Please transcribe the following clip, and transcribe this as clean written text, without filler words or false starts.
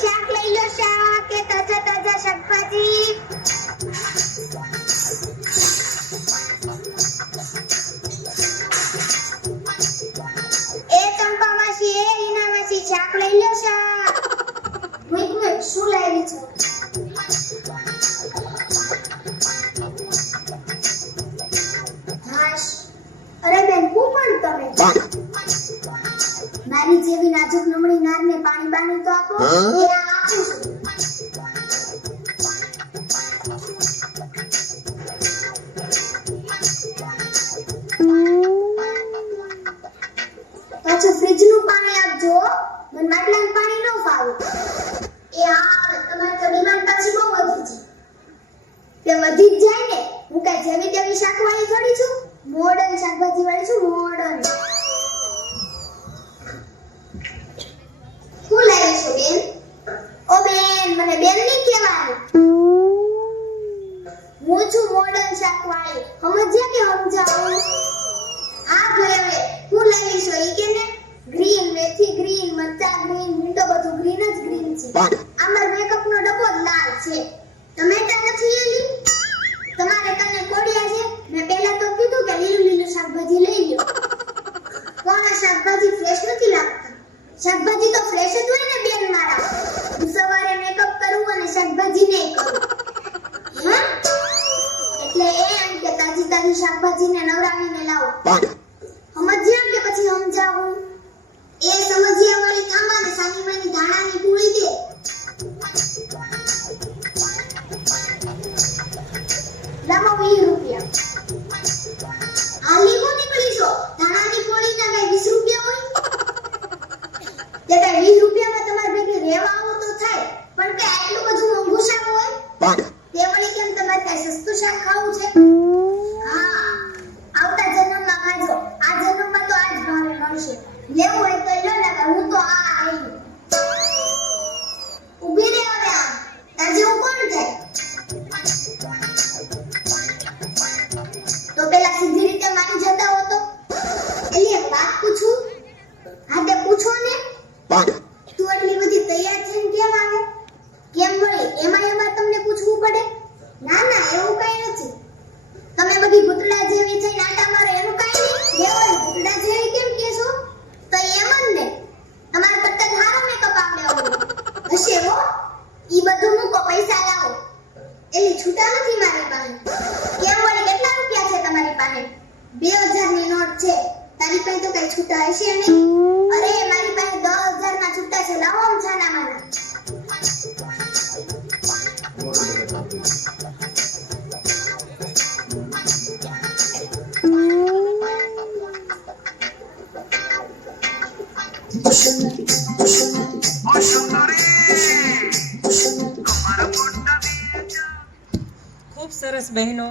શાક લઈ લો શાક કે તાજા તાજા શાકભાજી એ ચંપા માસી એ રીના માસી શાક લઈ લો શાક મુઈ શું લાવી છો હાશ અરે બેન હું પણ તમે મારી જેવી નાજુક નમણી નારને પાણી બાણી તો આપો કે આ આપું છું પાછું ફ્રીજનું પાણી આપજો મને માટલાનું પાણી ન ફાવે એ હા તમારે તો ડિમાન્ડ પાછી બહુ વધી છે તે વધી જ જાય ને હું કઈ જેવી તેવી શાકવાળી થોડી છું મોડર્ન શાકભાજી વાળી છું મોડર્ન હું લાવી છું બેન ઓ બેન મને બેન નહીં કહેવાનું હું છું મોડર્ન શાકવાળી સમજ્યા કે સમજાવું આ ઘરે હું લાવી છું ઈ કે ને ગ્રીન મેથી ગ્રીન મરચા ગ્રીન મીંડો બધું ગ્રીન જ ગ્રીન છે આમાં મેકઅપ નો ડબ્બો જ લાલ છે ટમેટા નથી એલી તમારે કને કોડિયા છે મેં પહેલા તો કીધું કે લીલું લીલું શાકભાજી લઈ લ્યો કોણ આ શાકભાજી ફ્રેશ નથી લાગતી શાકભાજી તો ફ્રેશ જ હોય ને બેન મારા હું સવારે મેકઅપ કરું અને શાકભાજી નહીં કરું હા એટલે એમ કે તાજી તાજી શાકભાજીને નવરાવીને લાવો સમજ્યા કે પછી સમજાવું એ સમજ્યા વાળી થાંબાને સાની માની ધાણાની પૂળી દે લાવો 20 રૂપિયા આલી કો નીકળી છો ધાણાની પૂળીના કઈ 20 રૂપિયા હોય તે કઈ 20 રૂપિયામાં તમારે ભેગી રહેવા આવો તો થાય પણ કે આટલું બધું મોંઘું શાક હોય તે વળી કેમ તમારે કઈ સસ્તું શાક ખાવું છે હા આવતા જન્મમાં ખાજો આ જન્મમાં તો આ જ ભાવે મળશે લેવું હોય તો લો ને હું તો આ આવી ઊભી રહે હવે આમ તાર જેવું કોણ થાય તો પેલા સીધી રીતે માની જતા હો તો એલી એક વાત પૂછું હા તે પૂછો ને તું આટલી બધી તૈયાર થઈને કેમ આવે કેમ વળી એમાં તમને પૂછવું પડે ના ના એવું કઈ નથી તમે બધી ભૂતડા જેવી થઈને આટા મારો એનું કઈ નહીં દેવળી ભૂતડા જેવી કેમ કેસો તો એમ જ ને તમાર કરતા સારો મેકઅપ આવડે હશે હો ઈ બધું મૂકો પૈસા લાવો એલી છૂટા નથી મારી પાસે કેમ વળી કેટલા રૂપિયા છે તમારી પાસે 2000 ની નોટ છે તારી પાસે તો કઈ છૂટા હશે નહીં અરે મારી પાસે 10000 ના છૂટા છે લાવો આમ છાના માના ખૂબ સરસ બહેનો